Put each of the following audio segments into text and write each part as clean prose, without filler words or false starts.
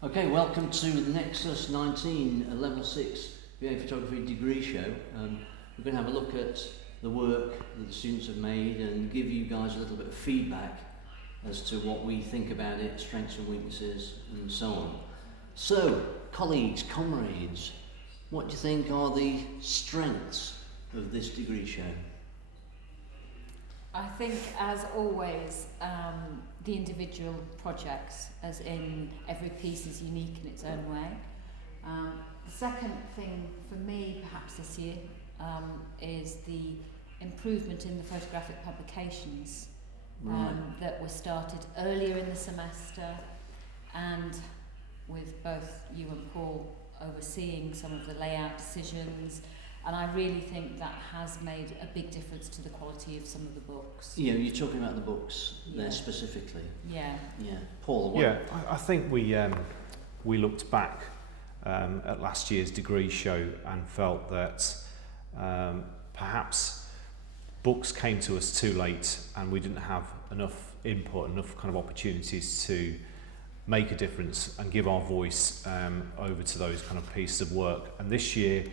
Okay, welcome to the Nexus 19 Level 6 VA Photography degree show. We're going to have a look at the work that the students have made and give you guys a little bit of feedback as to what we think about it, strengths and weaknesses and so on. So, colleagues, comrades, what do you think are the strengths of this degree show? I think, as always, the individual projects, as in every piece is unique in its own way. The second thing for me, perhaps this year, is the improvement in the photographic publications that were started earlier in the semester, and with both you and Paul overseeing some of the layout decisions. And I really think that has made a big difference to the quality of some of the books. Yeah, you're talking about the books there specifically. Yeah. Yeah. Paul, what? Yeah, I think we looked back at last year's degree show and felt that perhaps books came to us too late and we didn't have enough input, enough kind of opportunities to make a difference and give our voice over to those kind of pieces of work. And this year,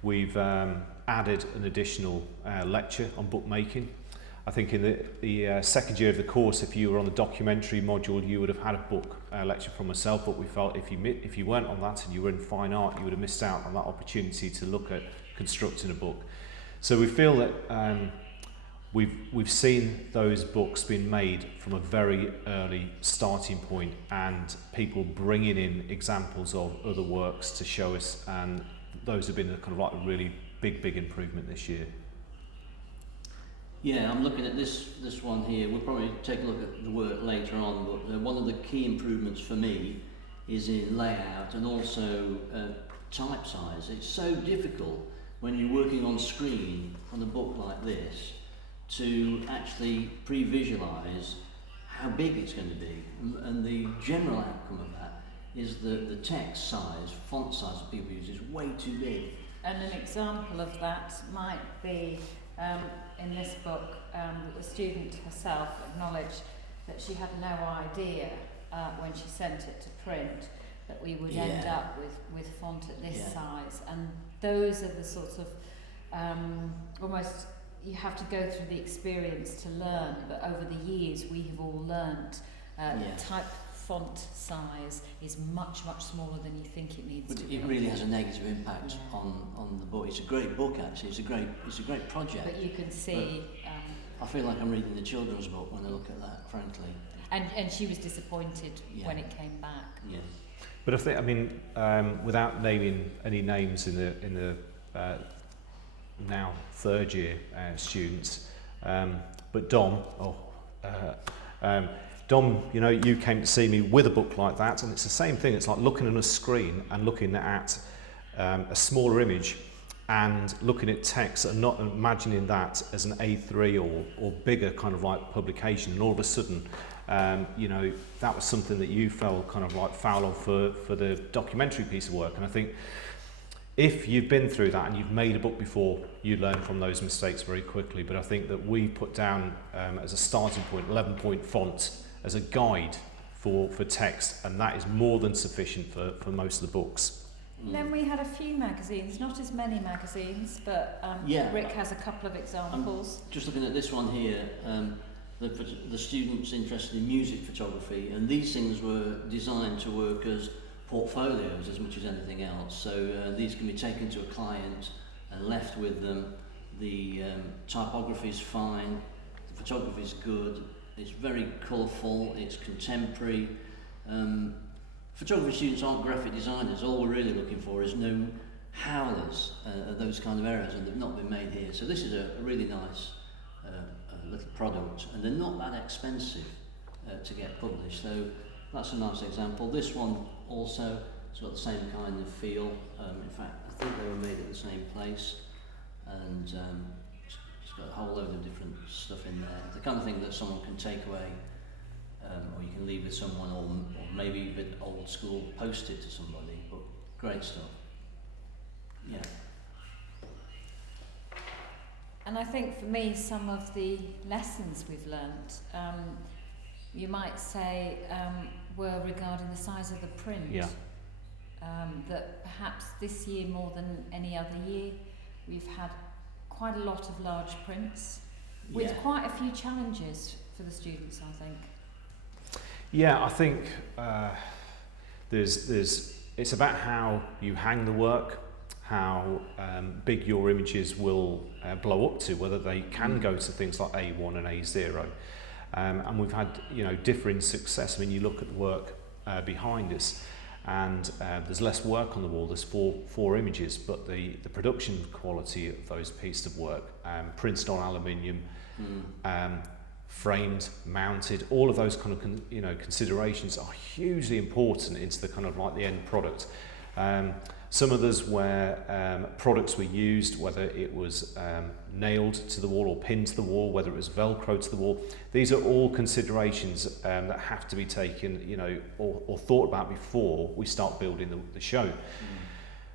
we've added an additional lecture on bookmaking. I think in the second year of the course, if you were on the documentary module, you would have had a book lecture from myself, but we felt if you weren't on that and you were in fine art, you would have missed out on that opportunity to look at constructing a book. So we feel that we've seen those books being made from a very early starting point and people bringing in examples of other works to show us, and those have been a kind of like a really big improvement this year. Yeah, I'm looking at this one here. We'll probably take a look at the work later on, but one of the key improvements for me is in layout and also type size. It's so difficult when you're working on screen on a book like this to actually pre-visualize how big it's going to be, and the general outcome of that is that the text size, font size that people use is way too big. And an example of that might be in this book, the student herself acknowledged that she had no idea when she sent it to print that we would end up with font at this size. And those are the sorts of almost, you have to go through the experience to learn, but over the years we have all learnt type font size is much smaller than you think it needs to be. It really has a negative impact on the book. It's a great book actually. It's a great project. But you can see. I feel like I'm reading the children's book when I look at that, frankly. And she was disappointed when it came back. Yeah. But I mean, without naming any names in the now third year students, but Dom, Dom, you know, you came to see me with a book like that, and it's the same thing. It's like looking on a screen and looking at a smaller image and looking at text and not imagining that as an A3 or bigger kind of like publication. And all of a sudden, you know, that was something that you felt kind of like foul of for the documentary piece of work. And I think if you've been through that and you've made a book before, you learn from those mistakes very quickly. But I think that we put down as a starting point 11-point font as a guide for text, and that is more than sufficient for most of the books. Then we had a few magazines, not as many magazines, but Rick has a couple of examples. I'm just looking at this one here, the students interested in music photography, and these things were designed to work as portfolios as much as anything else. So these can be taken to a client and left with them. The typography is fine, the photography is good, it's very colourful, it's contemporary. Photography students aren't graphic designers. All we're really looking for is no howlers, those kind of errors, and they've not been made here. So this is a really nice little product, and they're not that expensive to get published. So that's a nice example. This one also has got the same kind of feel. In fact, I think they were made at the same place, and it's got a whole load of different stuff in there. The kind of thing that someone can take away, or you can leave with someone, or maybe even old school post it to somebody, but great stuff. Yeah. And I think for me, some of the lessons we've learnt, you might say were regarding the size of the print. Yeah. That perhaps this year more than any other year, we've had quite a lot of large prints with quite a few challenges for the students, I think. Yeah, I think it's about how you hang the work, how big your images will blow up to, whether they can go to things like A1 and A0. And we've had, differing success. I mean, you look at the work behind us, and there's less work on the wall. There's four images, but the production quality of those pieces of work, printed on aluminium, framed, mounted, all of those kind of considerations are hugely important into the kind of like the end product. Some others where products were used, whether it was nailed to the wall or pinned to the wall, whether it was Velcro to the wall, these are all considerations that have to be taken, or thought about before we start building the show.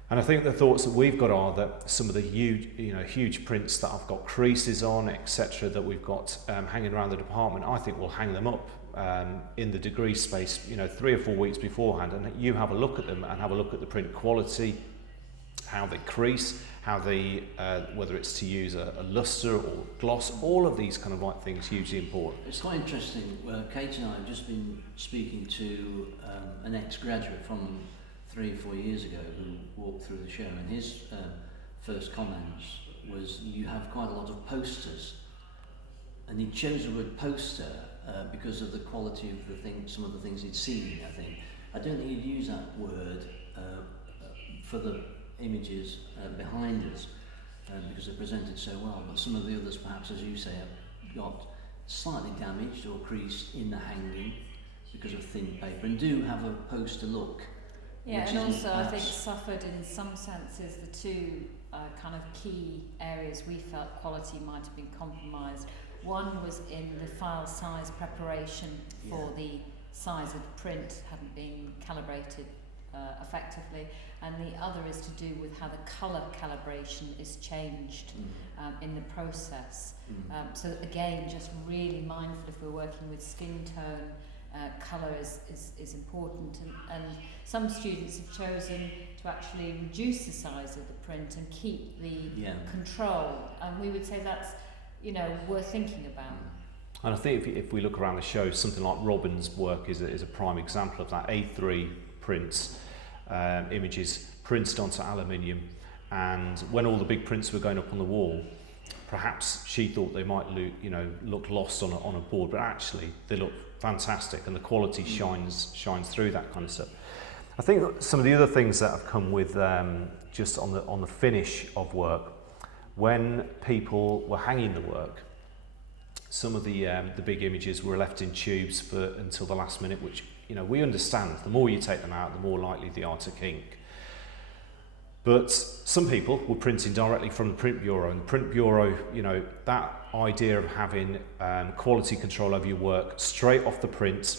And I think the thoughts that we've got are that some of the huge prints that I've got creases on, etc., that we've got hanging around the department, I think we'll hang them up in the degree space, 3 or 4 weeks beforehand, and you have a look at them and have a look at the print quality, how they crease, how they, whether it's to use a luster or gloss, all of these kind of like things hugely important. It's quite interesting. Kate and I have just been speaking to an ex-graduate from 3 or 4 years ago who walked through the show, and his first comments was, you have quite a lot of posters, and he chose the word poster because of the quality of some of the things he'd seen. I don't think he'd use that word for the images behind us because they're presented so well, but some of the others, perhaps as you say, have got slightly damaged or creased in the hanging because of thin paper, and do have a poster look. Yeah, and also I think suffered in some senses the two kind of key areas we felt quality might have been compromised. One was in the file size preparation for the size of the print hadn't been calibrated effectively, and the other is to do with how the colour calibration is changed in the process. So again, just really mindful if we're working with skin tone, colour is important, and some students have chosen to actually reduce the size of the print and keep the control, and we would say that's worth thinking about. And I think if we look around the show, something like Robin's work is a prime example of that. A3 prints, images printed onto aluminium, and when all the big prints were going up on the wall, perhaps she thought they might look lost on a board, but actually they look fantastic, and the quality shines through that kind of stuff. I think some of the other things that have come with just on the finish of work, when people were hanging the work, some of the big images were left in tubes until the last minute, which we understand. The more you take them out, the more likely they are to kink. But some people were printing directly from the print bureau, and the print bureau, that idea of having quality control over your work straight off the print,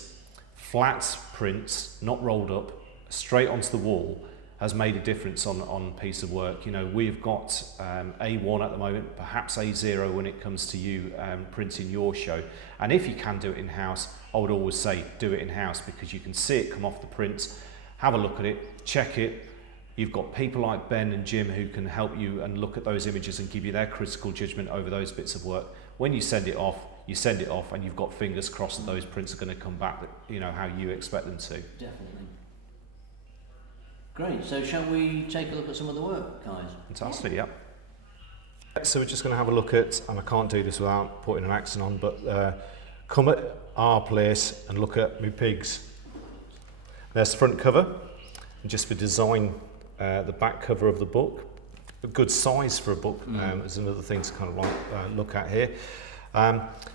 flat prints, not rolled up, straight onto the wall, has made a difference on a piece of work. We've got A1 at the moment, perhaps A0 when it comes to you printing your show. And if you can do it in-house, I would always say do it in-house, because you can see it come off the print, have a look at it, check it. You've got people like Ben and Jim who can help you and look at those images and give you their critical judgment over those bits of work. When you send it off, and you've got fingers crossed that those prints are going to come back, how you expect them to. Definitely. Great, so shall we take a look at some of the work, guys? Fantastic, yeah. So we're just going to have a look at, and I can't do this without putting an accent on, but come at our place and look at me pigs. There's the front cover, and just for design, the back cover of the book. A good size for a book is another thing to kind of look at here.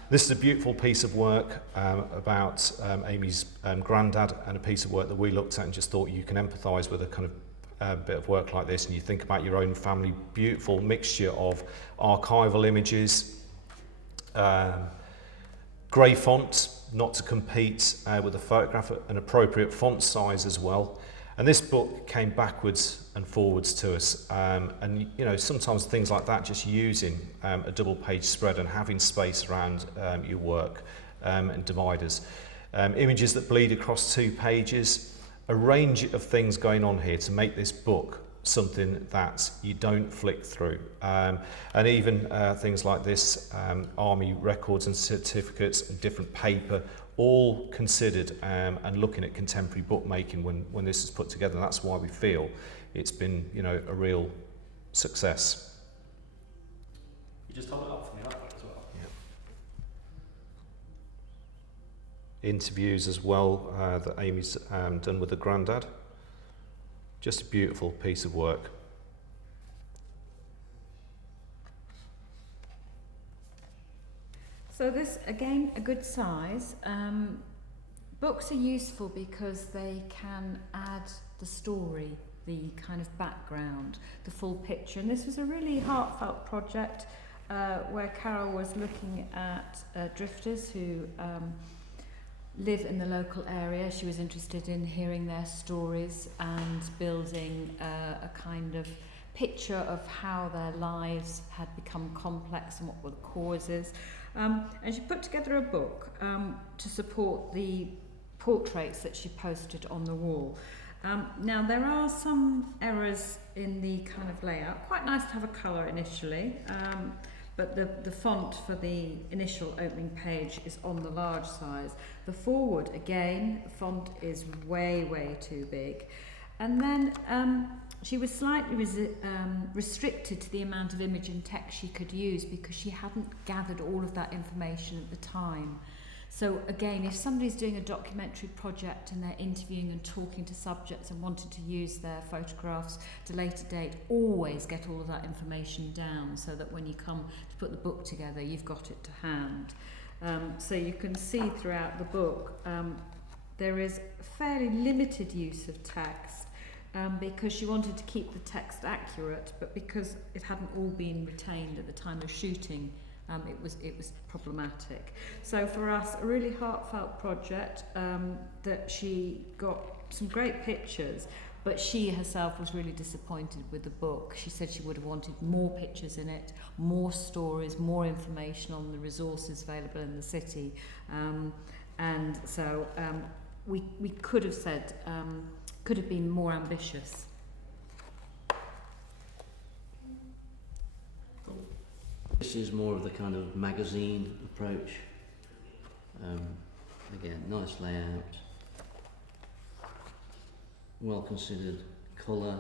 This is a beautiful piece of work about Amy's granddad, and a piece of work that we looked at and just thought you can empathise with a kind of bit of work like this, and you think about your own family. Beautiful mixture of archival images, grey font, not to compete with the photograph, an appropriate font size as well. And this book came backwards and forwards to us, and sometimes things like that, just using a double page spread and having space around your work and dividers, images that bleed across 2 pages, a range of things going on here to make this book something that you don't flick through. And even things like this, army records and certificates and different paper, all considered and looking at contemporary bookmaking when this is put together. And that's why we feel it's been, you know, a real success. You just hold it up for me like that as well. Yeah. Interviews as well that Amy's done with the granddad. Just a beautiful piece of work. So this, again, a good size. Books are useful because they can add the story, the kind of background, the full picture. And this was a really heartfelt project where Carol was looking at drifters who live in the local area. She was interested in hearing their stories and building a kind of picture of how their lives had become complex and what were the causes. And she put together a book to support the portraits that she posted on the wall. Now there are some errors in the kind of layout. Quite nice to have a colour initially, but the font for the initial opening page is on the large size. The forward, again, the font is way too big. And then she was slightly restricted to the amount of image and text she could use because she hadn't gathered all of that information at the time. So again, if somebody's doing a documentary project and they're interviewing and talking to subjects and wanting to use their photographs at a later date, always get all of that information down so that when you come to put the book together, you've got it to hand. So you can see throughout the book, there is fairly limited use of text because she wanted to keep the text accurate, but because it hadn't all been retained at the time of shooting, it was problematic. So for us, a really heartfelt project that she got some great pictures, but she herself was really disappointed with the book. She said she would have wanted more pictures in it, more stories, more information on the resources available in the city. And so we could have said, could have been more ambitious. This is more of the kind of magazine approach. Again, nice layout, well considered colour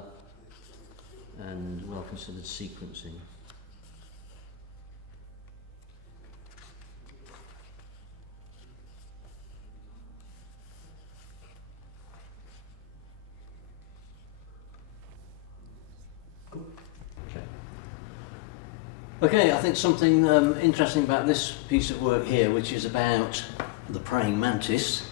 and well considered sequencing. Okay, I think something interesting about this piece of work here, which is about the praying mantis,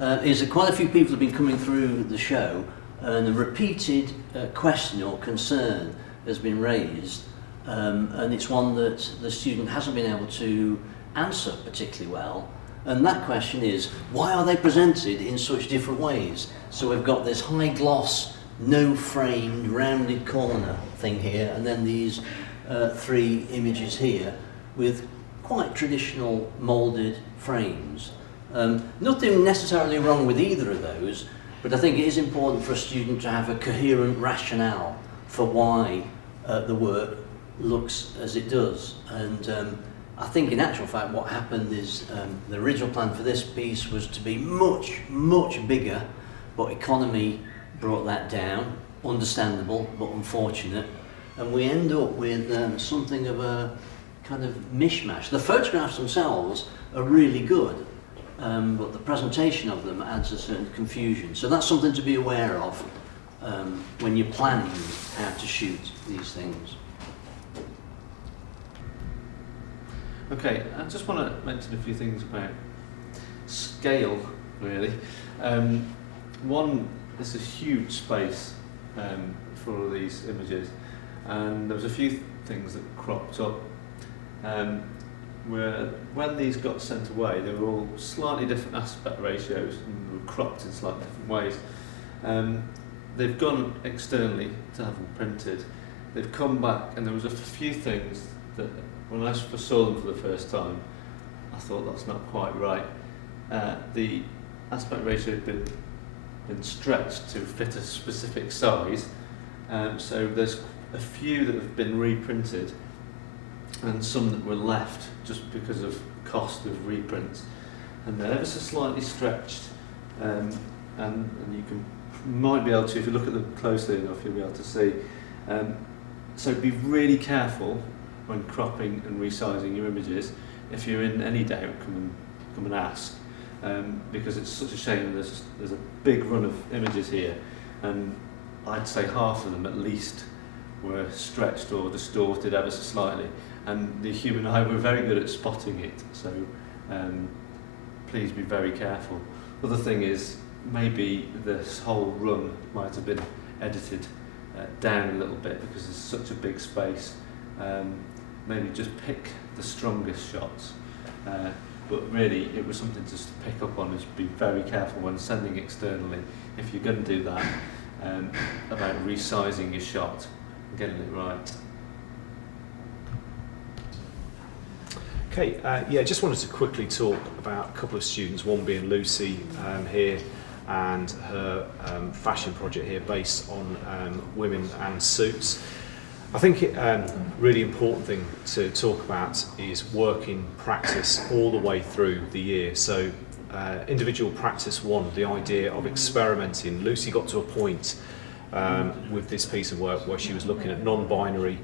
is that quite a few people have been coming through the show and a repeated question or concern has been raised, and it's one that the student hasn't been able to answer particularly well. And that question is, why are they presented in such different ways? So we've got this high gloss, no framed, rounded corner thing here, and then these 3 images here with quite traditional moulded frames. Nothing necessarily wrong with either of those, but I think it is important for a student to have a coherent rationale for why the work looks as it does. And I think in actual fact what happened is the original plan for this piece was to be much bigger, but economy brought that down. Understandable, but unfortunate. And we end up with something of a kind of mishmash. The photographs themselves are really good, but the presentation of them adds a certain confusion. So that's something to be aware of when you're planning how to shoot these things. Okay, I just want to mention a few things about scale, really. One, this is huge space for all of these images. And there was a few things that cropped up where when these got sent away they were all slightly different aspect ratios and were cropped in slightly different ways. They've gone externally to have them printed. They've come back and there was a few things that when I saw them for the first time I thought that's not quite right. the aspect ratio had been stretched to fit a specific size. So there's a few that have been reprinted and some that were left just because of cost of reprints, and they're ever so slightly stretched, and you might be able to, if you look at them closely enough, you'll be able to see. So be really careful when cropping and resizing your images. If you're in any doubt, come and ask, because it's such a shame. There's a big run of images here, and I'd say half of them at least were stretched or distorted ever so slightly, and the human eye were very good at spotting it, so please be very careful. Other thing is, maybe this whole run might have been edited down a little bit because there's such a big space. Maybe just pick the strongest shots, but really it was something just to pick up on, is be very careful when sending externally, if you're going to do that, about resizing your shot and getting it right. Okay, yeah, just wanted to quickly talk about a couple of students, one being Lucy here, and her fashion project here based on women and suits. I think really important thing to talk about is working practice all the way through the year. So individual practice 1, the idea of experimenting. Lucy got to a point with this piece of work where she was looking at non-binary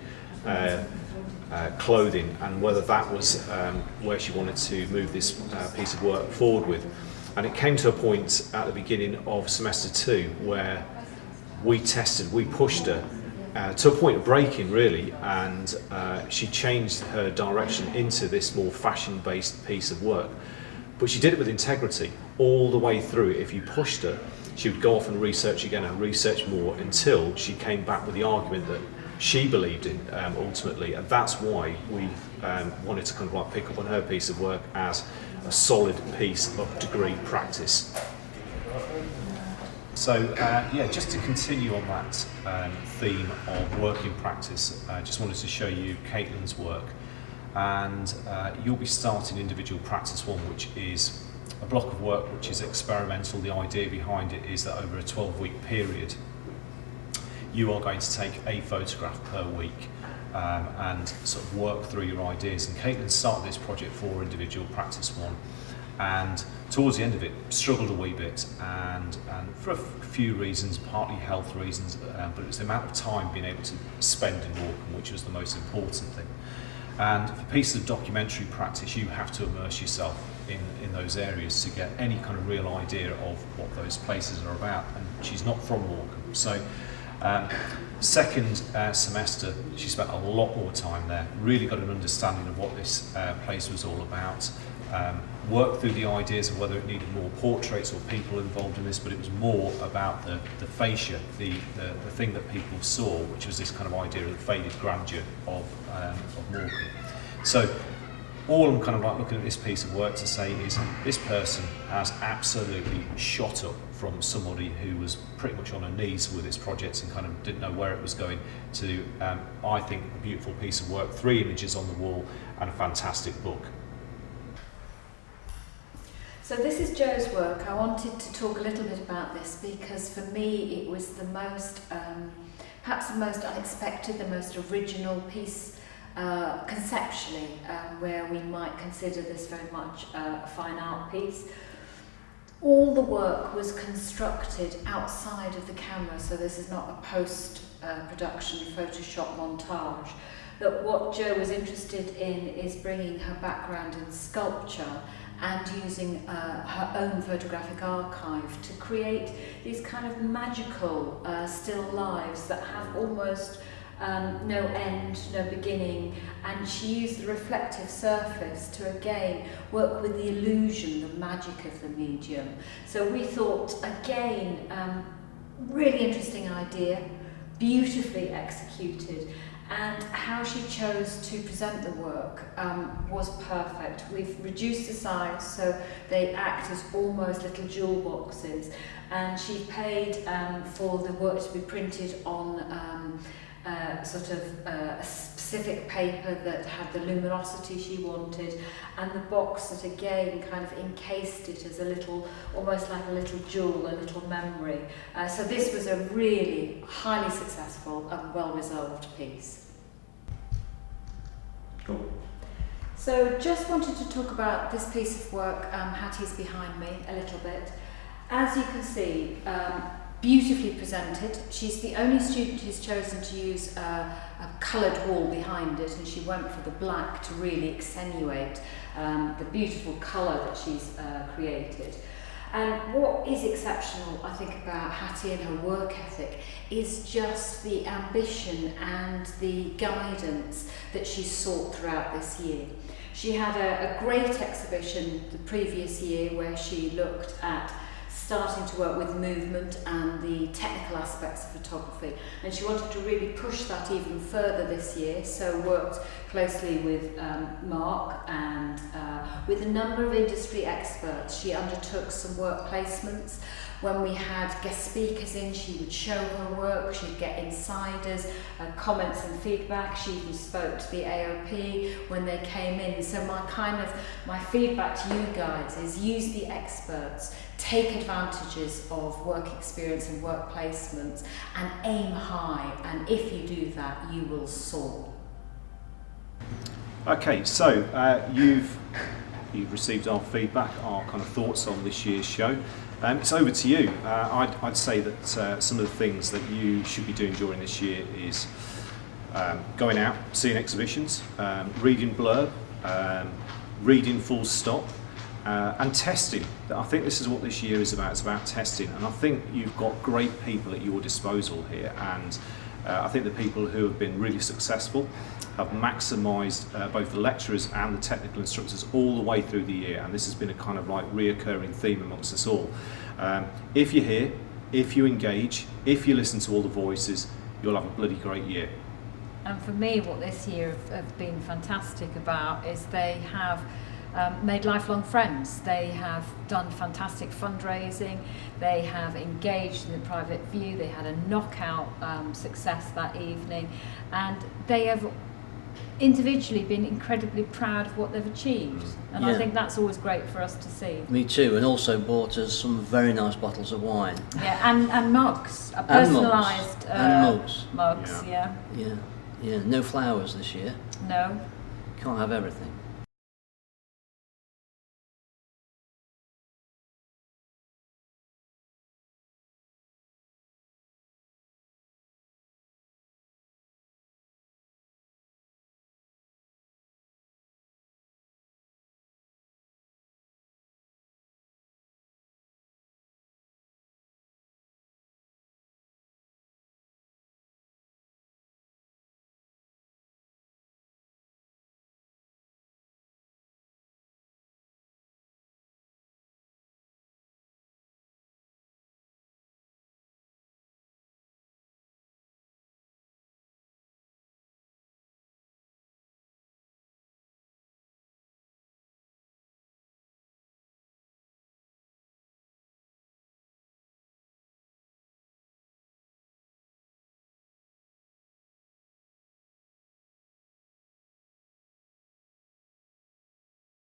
clothing and whether that was where she wanted to move this piece of work forward with. And it came to a point at the beginning of semester 2 where we pushed her to a point of breaking really, and she changed her direction into this more fashion-based piece of work. But she did it with integrity all the way through. If you pushed her, she would go off and research again and research more until she came back with the argument that she believed in ultimately, and that's why we wanted to kind of like pick up on her piece of work as a solid piece of degree practice. So yeah, just to continue on that theme of working practice, I just wanted to show you Caitlin's work, and you'll be starting individual practice 1, which is a block of work which is experimental. The idea behind it is that over a 12-week period you are going to take a photograph per week and sort of work through your ideas. And Caitlin started this project for individual practice 1, and towards the end of it struggled a wee bit, and for a few reasons, partly health reasons, but it was the amount of time being able to spend in Morecambe which was the most important thing. And for pieces of documentary practice you have to immerse yourself in those areas to get any kind of real idea of what those places are about, and she's not from Morecambe, so second semester she spent a lot more time there, really got an understanding of what this place was all about, worked through the ideas of whether it needed more portraits or people involved in this, but it was more about the fascia, the thing that people saw, which was this kind of idea of the faded grandeur of Morecambe. So all I'm kind of like looking at this piece of work to say is this person has absolutely shot up from somebody who was pretty much on her knees with this project and kind of didn't know where it was going to, I think, a beautiful piece of work, 3 images on the wall and a fantastic book. So this is Jo's work. I wanted to talk a little bit about this because for me it was the most, perhaps the most unexpected, the most original piece conceptually, where we might consider this very much a fine art piece. All the work was constructed outside of the camera, so this is not a post-production Photoshop montage. That what Jo was interested in is bringing her background in sculpture and using her own photographic archive to create these kind of magical still lives that have almost no end, no beginning, and she used the reflective surface to again work with the illusion, the magic of the medium. So we thought, again, really interesting idea, beautifully executed, and how she chose to present the work was perfect. We've reduced the size so they act as almost little jewel boxes, and she paid for the work to be printed on sort of a Pacific paper that had the luminosity she wanted, and the box that again kind of encased it as a little, almost like a little jewel, a little memory. So this was a really highly successful and well-resolved piece. Cool. So just wanted to talk about this piece of work, Hattie's behind me a little bit. As you can see, beautifully presented. She's the only student who's chosen to use a coloured wall behind it, and she went for the black to really accentuate the beautiful colour that she's created. And what is exceptional, I think, about Hattie and her work ethic is just the ambition and the guidance that she sought throughout this year. She had a great exhibition the previous year where she looked at starting to work with movement and the technical aspects of photography, and she wanted to really push that even further this year, so worked closely with Mark and with a number of industry experts. She undertook some work placements. When we had guest speakers in, she would show her work, she'd get insiders, comments and feedback. She even spoke to the AOP when they came in. So my feedback to you guys is use the experts, take advantages of work experience and work placements, and aim high, and if you do that, you will soar. Okay, so you've received our feedback, our kind of thoughts on this year's show. It's over to you. I'd say that some of the things that you should be doing during this year is going out, seeing exhibitions, reading blurb, reading full stop, and testing. I think this is what this year is about. It's about testing, and I think you've got great people at your disposal here, and I think the people who have been really successful have maximised both the lecturers and the technical instructors all the way through the year, and this has been a kind of like reoccurring theme amongst us all. If you're here, if you engage, if you listen to all the voices, you'll have a bloody great year. And for me, what this year have been fantastic about is they have made lifelong friends. They have done fantastic fundraising. They have engaged in the private view. They had a knockout success that evening, and they have individually been incredibly proud of what they've achieved. And I think that's always great for us to see. Me too, and also bought us some very nice bottles of wine. Yeah, and mugs, personalised mugs. Yeah. Yeah, no flowers this year. No. Can't have everything.